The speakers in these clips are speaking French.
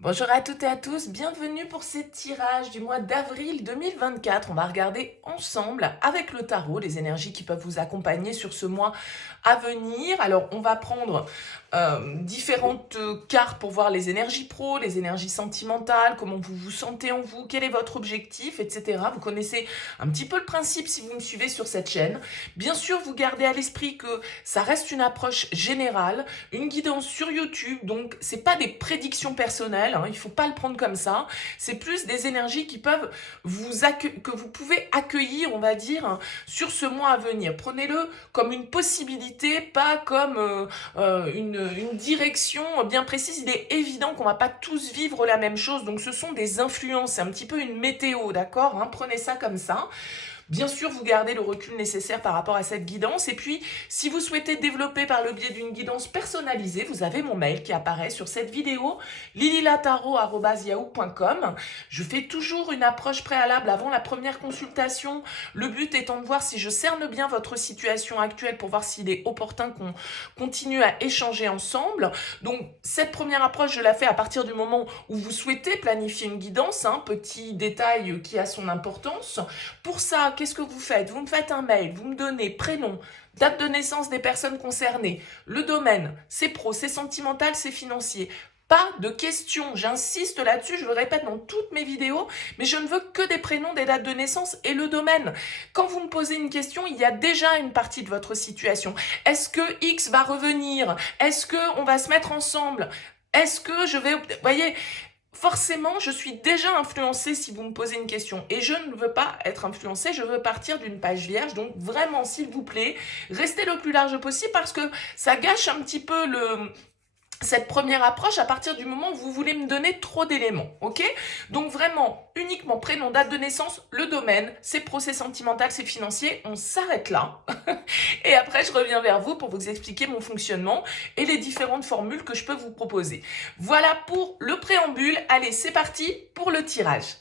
Bonjour à toutes et à tous, bienvenue pour ces tirages du mois d'avril 2024. On va regarder ensemble avec le tarot les énergies qui peuvent vous accompagner sur ce mois à venir. Alors on va prendre différentes cartes pour voir les énergies pro, les énergies sentimentales, comment vous vous sentez en vous, quel est votre objectif, etc. Vous connaissez un petit peu le principe si vous me suivez sur cette chaîne. Bien sûr, vous gardez à l'esprit que ça reste une approche générale, une guidance sur YouTube, donc c'est pas des prédictions personnelles, hein, il faut pas le prendre comme ça. C'est plus des énergies qui peuvent que vous pouvez accueillir, on va dire, hein, sur ce mois à venir. Prenez-le comme une possibilité, pas comme une direction bien précise. Il est évident qu'on va pas tous vivre la même chose, donc ce sont des influences, c'est un petit peu une météo, d'accord, hein, prenez ça comme ça. Bien sûr, vous gardez le recul nécessaire par rapport à cette guidance. Et puis, si vous souhaitez développer par le biais d'une guidance personnalisée, vous avez mon mail qui apparaît sur cette vidéo, lililataro@yahoo.com. Je fais toujours une approche préalable avant la première consultation. Le but étant de voir si je cerne bien votre situation actuelle pour voir s'il est opportun qu'on continue à échanger ensemble. Donc, cette première approche, je la fais à partir du moment où vous souhaitez planifier une guidance, hein, petit détail qui a son importance. Pour ça, qu'est-ce que vous faites? Vous me faites un mail, vous me donnez prénom, date de naissance des personnes concernées, le domaine, c'est pro, c'est sentimental, c'est financier. Pas de questions, j'insiste là-dessus, je le répète dans toutes mes vidéos, mais je ne veux que des prénoms, des dates de naissance et le domaine. Quand vous me posez une question, il y a déjà une partie de votre situation. Est-ce que X va revenir? Est-ce qu'on va se mettre ensemble? Est-ce que je vais... Vous voyez, forcément, je suis déjà influencée si vous me posez une question. Et je ne veux pas être influencée, je veux partir d'une page vierge. Donc vraiment, s'il vous plaît, restez le plus large possible parce que ça gâche un petit peu cette première approche à partir du moment où vous voulez me donner trop d'éléments, ok? Donc vraiment, uniquement prénom, date de naissance, le domaine, c'est pro, c'est sentimental, c'est financier, on s'arrête là. Et après, je reviens vers vous pour vous expliquer mon fonctionnement et les différentes formules que je peux vous proposer. Voilà pour le préambule. Allez, c'est parti pour le tirage.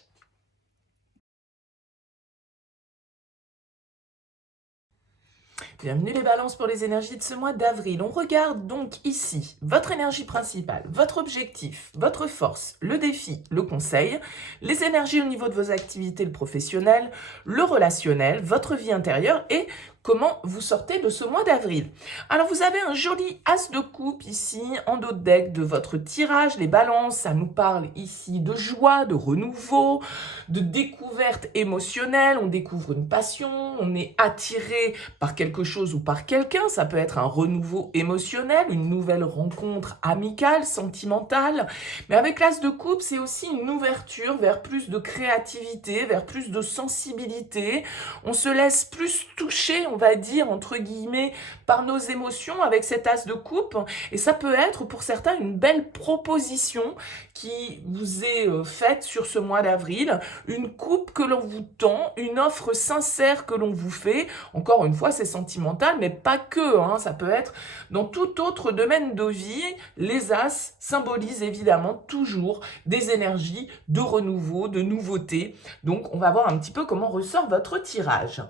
Bienvenue les balances pour les énergies de ce mois d'avril. On regarde donc ici votre énergie principale, votre objectif, votre force, le défi, le conseil, les énergies au niveau de vos activités, le professionnel, le relationnel, votre vie intérieure et comment vous sortez de ce mois d'avril. Alors vous avez un joli as de coupe ici en dos de deck de votre tirage. Les balances, ça nous parle ici de joie, de renouveau, de découverte émotionnelle. On découvre une passion, on est attiré par quelque chose ou par quelqu'un. Ça peut être un renouveau émotionnel, une nouvelle rencontre amicale, sentimentale. Mais avec l'as de coupe, c'est aussi une ouverture vers plus de créativité, vers plus de sensibilité. On se laisse plus toucher, on va dire, entre guillemets, par nos émotions avec cet as de coupe. Et ça peut être pour certains une belle proposition qui vous est faite sur ce mois d'avril, une coupe que l'on vous tend, une offre sincère que l'on vous fait. Encore une fois, c'est sentimental, mais pas que, hein. Ça peut être dans tout autre domaine de vie. Les as symbolisent évidemment toujours des énergies de renouveau, de nouveauté. Donc, on va voir un petit peu comment ressort votre tirage.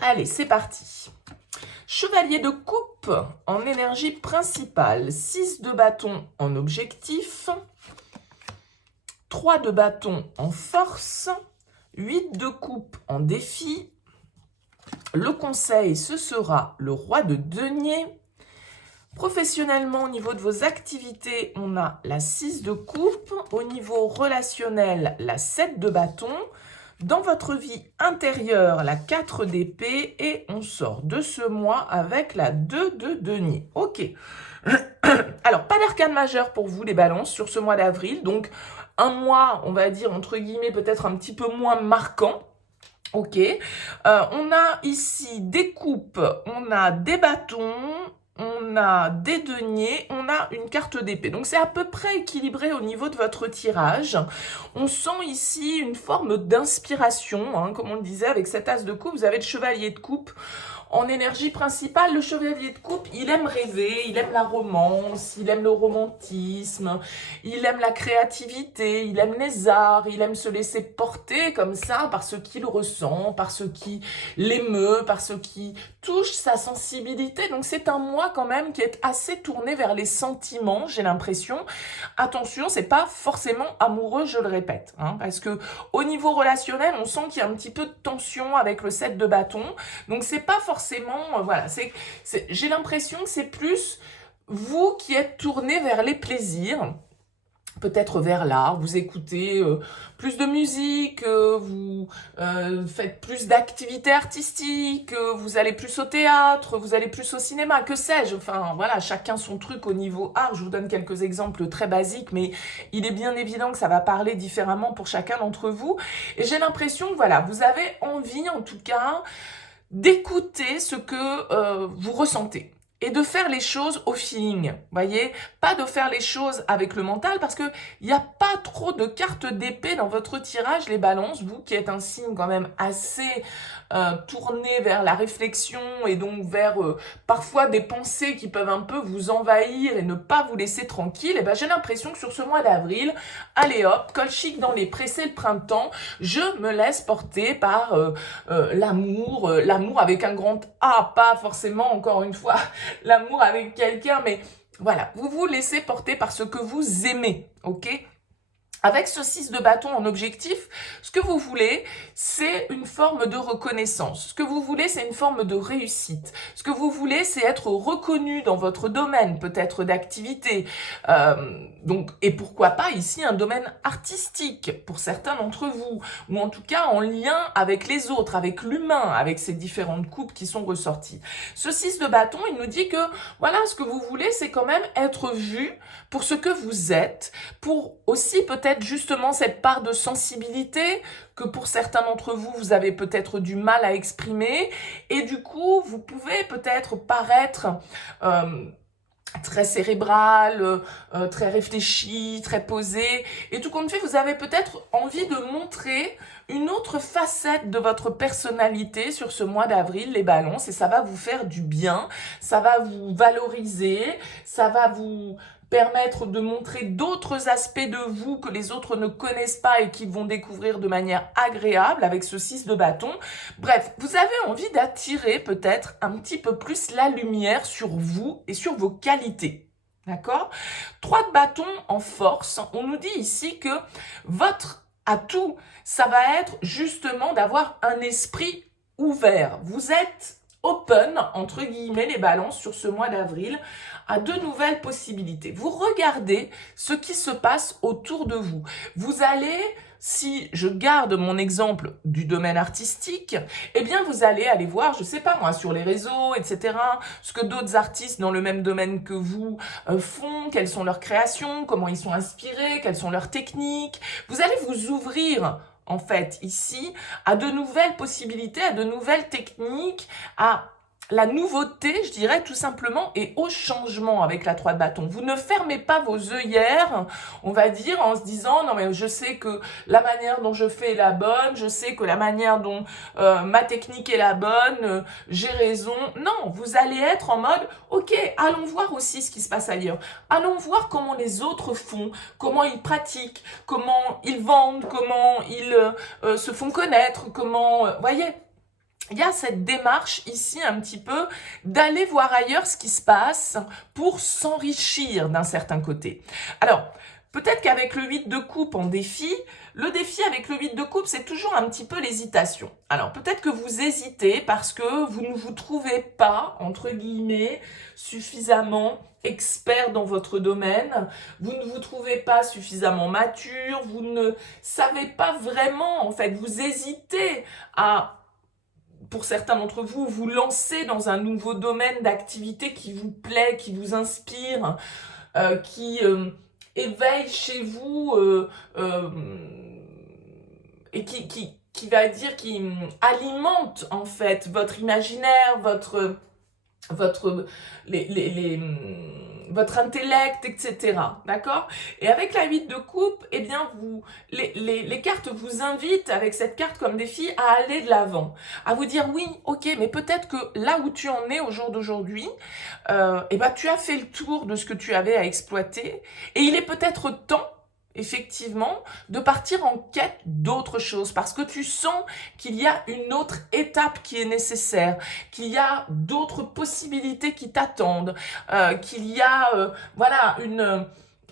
Allez, c'est parti. Chevalier de coupe en énergie principale, 6 de bâton en objectif, 3 de bâton en force, 8 de coupe en défi. Le conseil, ce sera le roi de denier. Professionnellement, au niveau de vos activités, on a la 6 de coupe. Au niveau relationnel, la 7 de bâton. Dans votre vie intérieure, la 4 d'épée. Et on sort de ce mois avec la 2 de denier. Ok. Alors, pas d'arcane majeur pour vous, les balances, sur ce mois d'avril. Donc, un mois, on va dire, entre guillemets, peut-être un petit peu moins marquant. Ok. On a ici des coupes, on a des bâtons, on a des deniers, on a une carte d'épée. Donc c'est à peu près équilibré au niveau de votre tirage. On sent ici une forme d'inspiration, hein, comme on le disait avec cet as de coupe. Vous avez le chevalier de coupe En énergie principale, le chevalier de coupe, il aime rêver, il aime la romance, il aime le romantisme, il aime la créativité, il aime les arts, il aime se laisser porter comme ça par ce qu'il ressent, par ce qui l'émeut, par ce qui touche sa sensibilité. Donc c'est un moi quand même qui est assez tourné vers les sentiments, j'ai l'impression. Attention, c'est pas forcément amoureux, je le répète, hein, parce que au niveau relationnel, on sent qu'il y a un petit peu de tension avec le 7 de bâton. Donc c'est pas forcément, voilà, j'ai l'impression que c'est plus vous qui êtes tourné vers les plaisirs, peut-être vers l'art, vous écoutez plus de musique, vous faites plus d'activités artistiques, vous allez plus au théâtre, vous allez plus au cinéma, que sais-je, enfin voilà, chacun son truc au niveau art. Je vous donne quelques exemples très basiques, mais il est bien évident que ça va parler différemment pour chacun d'entre vous. Et j'ai l'impression que voilà, vous avez envie en tout cas d'écouter ce que vous ressentez et de faire les choses au feeling, voyez, pas de faire les choses avec le mental, parce que il n'y a pas trop de cartes d'épée dans votre tirage, les balances, vous qui êtes un signe quand même assez tourné vers la réflexion et donc vers parfois des pensées qui peuvent un peu vous envahir et ne pas vous laisser tranquille. Et ben j'ai l'impression que sur ce mois d'avril, allez hop, col chic dans les prés, c'est le printemps, je me laisse porter par l'amour, l'amour avec un grand A, pas forcément encore une fois l'amour avec quelqu'un, mais voilà, vous vous laissez porter par ce que vous aimez, ok? Avec ce 6 de bâton en objectif, ce que vous voulez, c'est une forme de reconnaissance. Ce que vous voulez, c'est une forme de réussite. Ce que vous voulez, c'est être reconnu dans votre domaine, peut-être d'activité. Donc, et pourquoi pas ici un domaine artistique pour certains d'entre vous, ou en tout cas en lien avec les autres, avec l'humain, avec ces différentes coupes qui sont ressorties. Ce 6 de bâton, il nous dit que voilà, ce que vous voulez, c'est quand même être vu pour ce que vous êtes, pour aussi peut-être justement cette part de sensibilité que pour certains d'entre vous, vous avez peut-être du mal à exprimer, et du coup, vous pouvez peut-être paraître très cérébral, très réfléchi, très posé, et tout compte fait, vous avez peut-être envie de montrer une autre facette de votre personnalité sur ce mois d'avril, les balances, et ça va vous faire du bien, ça va vous valoriser, ça va vous permettre de montrer d'autres aspects de vous que les autres ne connaissent pas et qu'ils vont découvrir de manière agréable avec ce 6 de bâton. Bref, vous avez envie d'attirer peut-être un petit peu plus la lumière sur vous et sur vos qualités. D'accord? 3 de bâton en force, on nous dit ici que votre atout, ça va être justement d'avoir un esprit ouvert. Vous êtes open, entre guillemets, les balances sur ce mois d'avril, à de nouvelles possibilités. Vous regardez ce qui se passe autour de vous. Vous allez, si je garde mon exemple du domaine artistique, eh bien vous allez aller voir, je sais pas moi, sur les réseaux, etc., ce que d'autres artistes dans le même domaine que vous font, quelles sont leurs créations, comment ils sont inspirés, quelles sont leurs techniques. Vous allez vous ouvrir en fait, ici, à de nouvelles possibilités, à de nouvelles techniques, à la nouveauté, je dirais, tout simplement, et au changement avec la 3 de bâton. Vous ne fermez pas vos œillères, on va dire, en se disant, non mais je sais que la manière dont je fais est la bonne, je sais que la manière dont ma technique est la bonne, j'ai raison. Non, vous allez être en mode, ok, allons voir aussi ce qui se passe ailleurs. Allons voir comment les autres font, comment ils pratiquent, comment ils vendent, comment ils se font connaître, comment... voyez, il y a cette démarche ici un petit peu d'aller voir ailleurs ce qui se passe pour s'enrichir d'un certain côté. Alors, peut-être qu'avec le 8 de coupe en défi, le défi avec le 8 de coupe, c'est toujours un petit peu l'hésitation. Alors, peut-être que vous hésitez parce que vous ne vous trouvez pas, entre guillemets, suffisamment expert dans votre domaine, vous ne vous trouvez pas suffisamment mature, vous ne savez pas vraiment, en fait, vous hésitez à... pour certains d'entre vous, vous lancez dans un nouveau domaine d'activité qui vous plaît, qui vous inspire, qui éveille chez vous et qui va dire, qui alimente en fait votre imaginaire, votre intellect, etc. D'accord? Et avec la 8 de coupe, eh bien, les cartes vous invitent, avec cette carte comme défi, à aller de l'avant. À vous dire, oui, ok, mais peut-être que là où tu en es au jour d'aujourd'hui, eh ben, tu as fait le tour de ce que tu avais à exploiter. Et il est peut-être temps, effectivement, de partir en quête d'autres choses, parce que tu sens qu'il y a une autre étape qui est nécessaire, qu'il y a d'autres possibilités qui t'attendent, qu'il y a voilà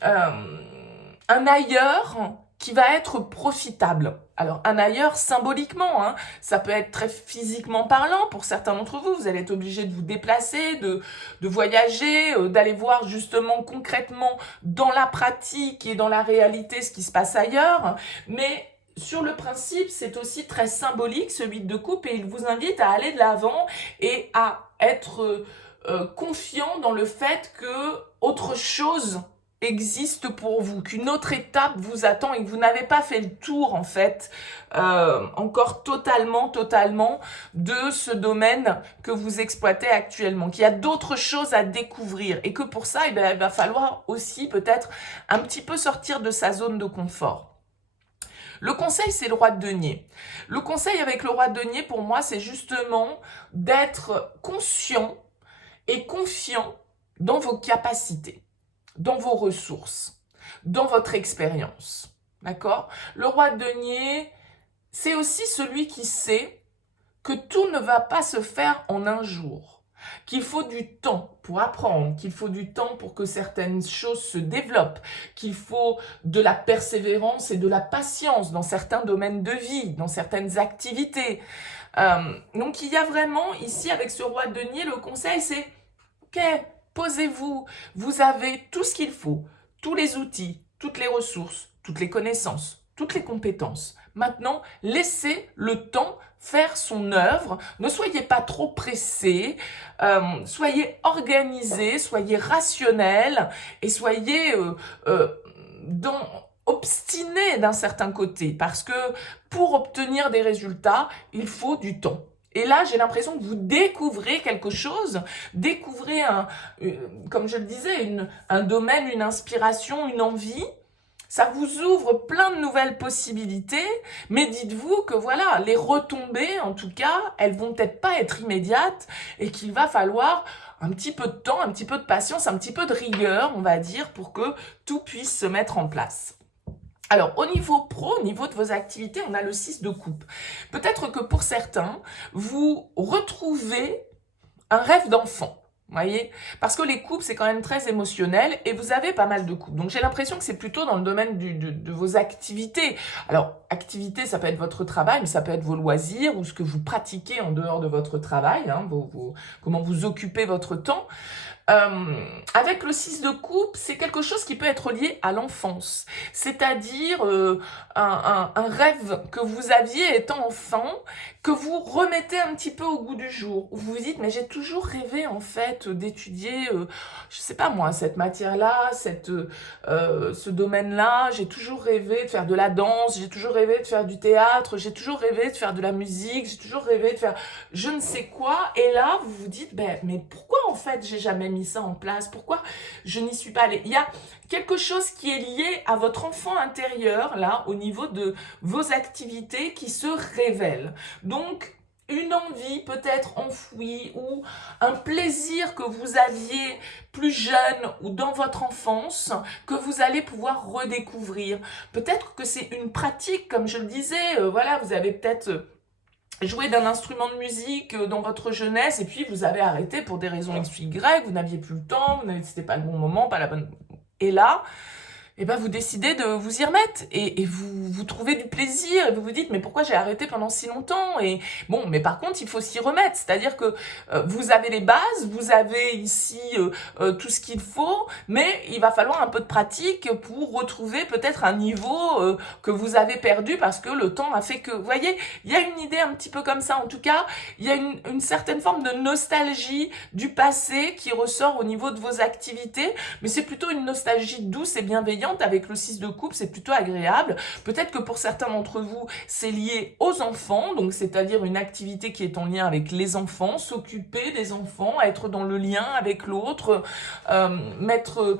un ailleurs qui va être profitable. Alors, un ailleurs symboliquement, hein, ça peut être très physiquement parlant pour certains d'entre vous. Vous allez être obligé de vous déplacer, de voyager, d'aller voir justement concrètement dans la pratique et dans la réalité ce qui se passe ailleurs. Mais sur le principe, c'est aussi très symbolique, ce 8 de coupe, et il vous invite à aller de l'avant et à être confiant dans le fait que autre chose existe pour vous, qu'une autre étape vous attend et que vous n'avez pas fait le tour en fait encore totalement de ce domaine que vous exploitez actuellement, qu'il y a d'autres choses à découvrir et que pour ça eh bien, il va falloir aussi peut-être un petit peu sortir de sa zone de confort. Le conseil, c'est le roi de denier. Le conseil avec le roi de denier, pour moi, c'est justement d'être conscient et confiant dans vos capacités, dans vos ressources, dans votre expérience. D'accord? Le roi de denier, c'est aussi celui qui sait que tout ne va pas se faire en un jour, qu'il faut du temps pour apprendre, qu'il faut du temps pour que certaines choses se développent, qu'il faut de la persévérance et de la patience dans certains domaines de vie, dans certaines activités. Donc il y a vraiment ici avec ce roi de denier, le conseil c'est ok, posez-vous, vous avez tout ce qu'il faut, tous les outils, toutes les ressources, toutes les connaissances, toutes les compétences. Maintenant, laissez le temps faire son œuvre, ne soyez pas trop pressé, soyez organisé, soyez rationnel et soyez obstiné d'un certain côté, parce que pour obtenir des résultats, il faut du temps. Et là, j'ai l'impression que vous découvrez quelque chose, découvrez, comme je le disais, un domaine, une inspiration, une envie. Ça vous ouvre plein de nouvelles possibilités, mais dites-vous que voilà, les retombées, en tout cas, elles vont peut-être pas être immédiates et qu'il va falloir un petit peu de temps, un petit peu de patience, un petit peu de rigueur, on va dire, pour que tout puisse se mettre en place. Alors, au niveau pro, au niveau de vos activités, on a le 6 de coupe. Peut-être que pour certains, vous retrouvez un rêve d'enfant. Voyez, parce que les couples, c'est quand même très émotionnel et vous avez pas mal de couples. Donc, j'ai l'impression que c'est plutôt dans le domaine de vos activités. Alors, activité, ça peut être votre travail, mais ça peut être vos loisirs ou ce que vous pratiquez en dehors de votre travail, hein, comment vous occupez votre temps. Avec le 6 de coupe, c'est quelque chose qui peut être lié à l'enfance, c'est-à-dire un rêve que vous aviez étant enfant, que vous remettez un petit peu au goût du jour. Vous vous dites, mais j'ai toujours rêvé en fait d'étudier, je sais pas moi, cette matière-là, ce domaine-là, j'ai toujours rêvé de faire de la danse, j'ai toujours rêvé de faire du théâtre, j'ai toujours rêvé de faire de la musique, j'ai toujours rêvé de faire je ne sais quoi, et là vous vous dites, ben, mais pourquoi en fait j'ai jamais mis ça en place? Pourquoi je n'y suis pas allée? Il y a quelque chose qui est lié à votre enfant intérieur, là, au niveau de vos activités qui se révèle. Donc, une envie peut-être enfouie ou un plaisir que vous aviez plus jeune ou dans votre enfance que vous allez pouvoir redécouvrir. Peut-être que c'est une pratique, comme je le disais, voilà, vous avez peut-être jouer d'un instrument de musique dans votre jeunesse et puis vous avez arrêté pour des raisons X, Y, vous n'aviez plus le temps, c'était pas le bon moment, pas la bonne... Et là, eh ben vous décidez de vous y remettre et vous trouvez du plaisir et vous vous dites mais pourquoi j'ai arrêté pendant si longtemps? Et bon, mais par contre il faut s'y remettre, c'est-à-dire que vous avez les bases, vous avez ici tout ce qu'il faut, mais il va falloir un peu de pratique pour retrouver peut-être un niveau que vous avez perdu parce que le temps a fait que, vous voyez, il y a une idée un petit peu comme ça, en tout cas il y a une certaine forme de nostalgie du passé qui ressort au niveau de vos activités, mais c'est plutôt une nostalgie douce et bienveillante bienveillante. Avec le 6 de coupe, c'est plutôt agréable. Peut-être que pour certains d'entre vous, c'est lié aux enfants, donc c'est-à-dire une activité qui est en lien avec les enfants, s'occuper des enfants, être dans le lien avec l'autre, mettre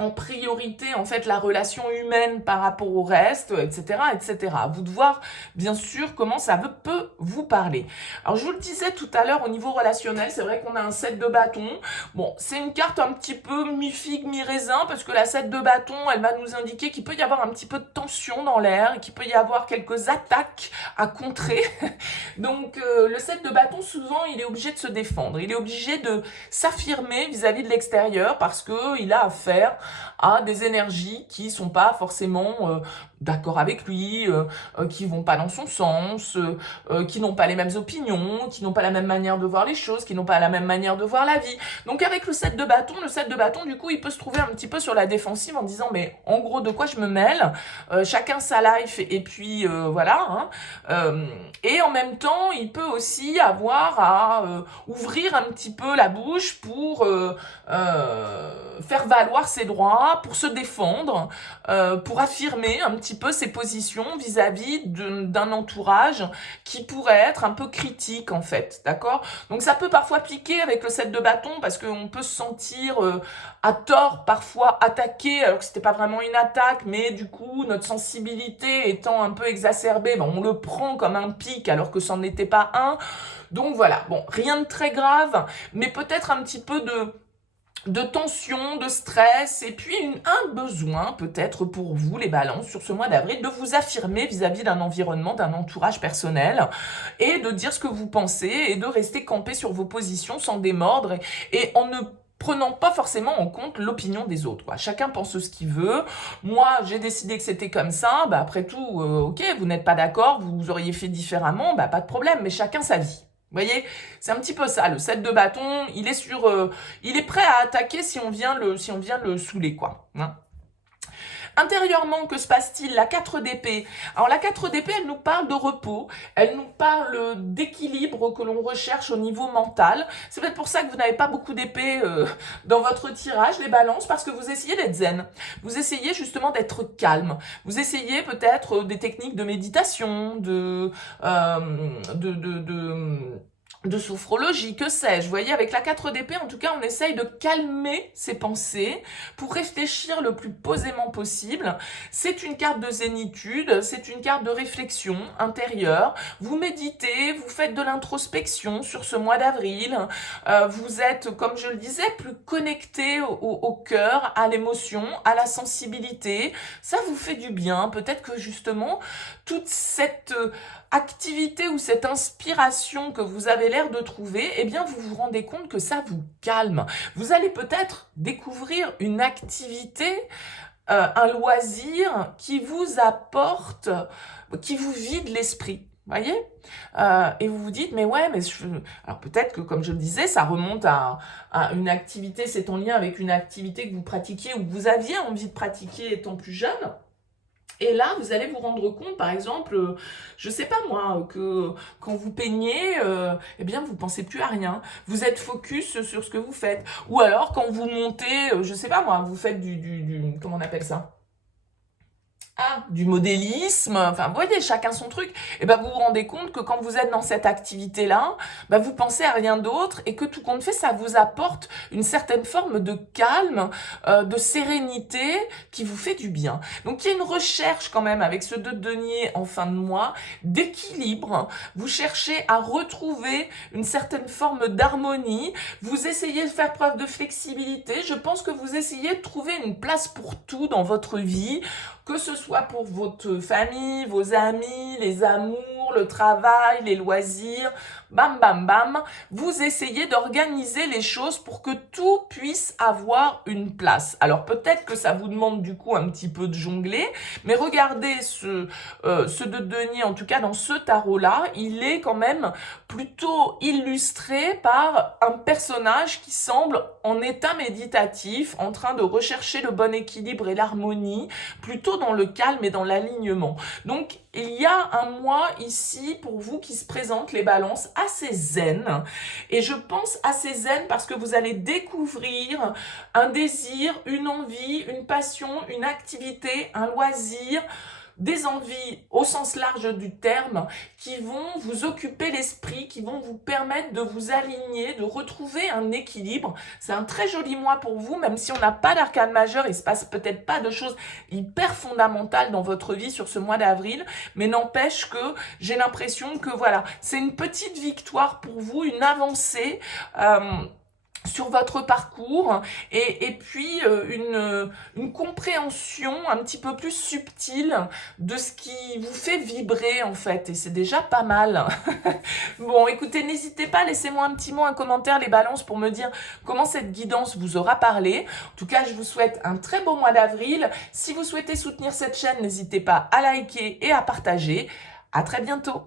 en priorité en fait la relation humaine par rapport au reste, etc., etc. À vous de voir bien sûr comment ça peut vous parler. Alors je vous le disais tout à l'heure au niveau relationnel, c'est vrai qu'on a un 7 de bâton. Bon, c'est une carte un petit peu mi-figue, mi-raisin, parce que la 7 de bâton, elle va nous indiquer qu'il peut y avoir un petit peu de tension dans l'air, et qu'il peut y avoir quelques attaques à contrer. Donc le 7 de bâton, souvent, il est obligé de se défendre. Il est obligé de s'affirmer vis-à-vis de l'extérieur parce qu'il a affaire à des énergies qui sont pas forcément d'accord avec lui, qui vont pas dans son sens, qui n'ont pas les mêmes opinions, qui n'ont pas la même manière de voir les choses, qui n'ont pas la même manière de voir la vie. Donc avec le 7 de bâton, du coup, il peut se trouver un petit peu sur la défensive en disant mais en gros de quoi je me mêle, chacun sa life et puis voilà. Et en même temps, il peut aussi avoir à ouvrir un petit peu la bouche pour faire valoir ses droits, pour se défendre, pour affirmer un petit peu ses positions vis-à-vis d'un entourage qui pourrait être un peu critique en fait, d'accord? Donc ça peut parfois piquer avec le 7 de bâton parce qu'on peut se sentir à tort parfois attaqué alors que c'était pas vraiment une attaque, mais du coup notre sensibilité étant un peu exacerbée, ben, on le prend comme un pic alors que ça n'en était pas un. Donc voilà, bon, rien de très grave, mais peut-être un petit peu de tension, de stress, et puis un besoin peut-être pour vous, les balances, sur ce mois d'avril, de vous affirmer vis-à-vis d'un environnement, d'un entourage personnel, et de dire ce que vous pensez, et de rester campé sur vos positions sans démordre, et en ne prenant pas forcément en compte l'opinion des autres, quoi. Chacun pense ce qu'il veut. Moi, j'ai décidé que c'était comme ça, bah après tout, ok, vous n'êtes pas d'accord, vous auriez fait différemment, bah pas de problème, mais chacun sa vie. Vous voyez, c'est un petit peu ça, le 7 de bâton, il est prêt à attaquer si on vient le saouler, quoi. Hein. Intérieurement, que se passe-t-il? La 4 d'épée. Alors la 4 d'épée, elle nous parle de repos, elle nous parle d'équilibre que l'on recherche au niveau mental. C'est peut-être pour ça que vous n'avez pas beaucoup d'épée dans votre tirage, les balances, parce que vous essayez d'être zen. Vous essayez justement d'être calme. Vous essayez peut-être des techniques de méditation, de sophrologie, que sais-je. Vous voyez, avec la 4 d'épée, en tout cas, on essaye de calmer ses pensées pour réfléchir le plus posément possible. C'est une carte de zénitude, c'est une carte de réflexion intérieure. Vous méditez, vous faites de l'introspection sur ce mois d'avril. Vous êtes, comme je le disais, plus connecté au cœur, à l'émotion, à la sensibilité. Ça vous fait du bien. Peut-être que justement, toute cette activité ou cette inspiration que vous avez l'air de trouver, eh bien vous vous rendez compte que ça vous calme. Vous allez peut-être découvrir une activité, un loisir qui vous apporte, qui vous vide l'esprit. Voyez, et vous vous dites mais ouais alors peut-être que comme je le disais ça remonte à une activité, c'est en lien avec une activité que vous pratiquiez ou que vous aviez envie de pratiquer étant plus jeune. Et là, vous allez vous rendre compte, par exemple, je sais pas moi, que quand vous peignez, eh bien, vous pensez plus à rien. Vous êtes focus sur ce que vous faites. Ou alors, quand vous montez, je sais pas moi, vous faites comment on appelle ça? Du modélisme, enfin, vous voyez, chacun son truc. Et ben, vous vous rendez compte que quand vous êtes dans cette activité-là, ben, vous pensez à rien d'autre et que tout compte fait, ça vous apporte une certaine forme de calme, de sérénité qui vous fait du bien. Donc, il y a une recherche quand même avec ce 2 de denier en fin de mois d'équilibre. Vous cherchez à retrouver une certaine forme d'harmonie. Vous essayez de faire preuve de flexibilité. Je pense que vous essayez de trouver une place pour tout dans votre vie, que ce soit pour votre famille, vos amis, les amours, le travail, les loisirs, bam bam bam, vous essayez d'organiser les choses pour que tout puisse avoir une place. Alors peut-être que ça vous demande du coup un petit peu de jongler, mais regardez ce 2 de denier, en tout cas dans ce tarot-là, il est quand même plutôt illustré par un personnage qui semble en état méditatif, en train de rechercher le bon équilibre et l'harmonie, plutôt dans le calme et dans l'alignement. Donc, il y a un mois ici ici, pour vous qui se présente, les balances, assez zen. Et je pense assez zen parce que vous allez découvrir un désir, une envie, une passion, une activité, un loisir, des envies au sens large du terme qui vont vous occuper l'esprit, qui vont vous permettre de vous aligner, de retrouver un équilibre. C'est un très joli mois pour vous, même si on n'a pas d'arcane majeur, il ne se passe peut-être pas de choses hyper fondamentales dans votre vie sur ce mois d'avril, mais n'empêche que j'ai l'impression que voilà, c'est une petite victoire pour vous, une avancée sur votre parcours et puis une compréhension un petit peu plus subtile de ce qui vous fait vibrer en fait, et c'est déjà pas mal. Bon, écoutez, n'hésitez pas, laissez-moi un petit mot, un commentaire, les balances, pour me dire comment cette guidance vous aura parlé. En tout cas, je vous souhaite un très beau mois d'avril. Si vous souhaitez soutenir cette chaîne, n'hésitez pas à liker et à partager. À très bientôt.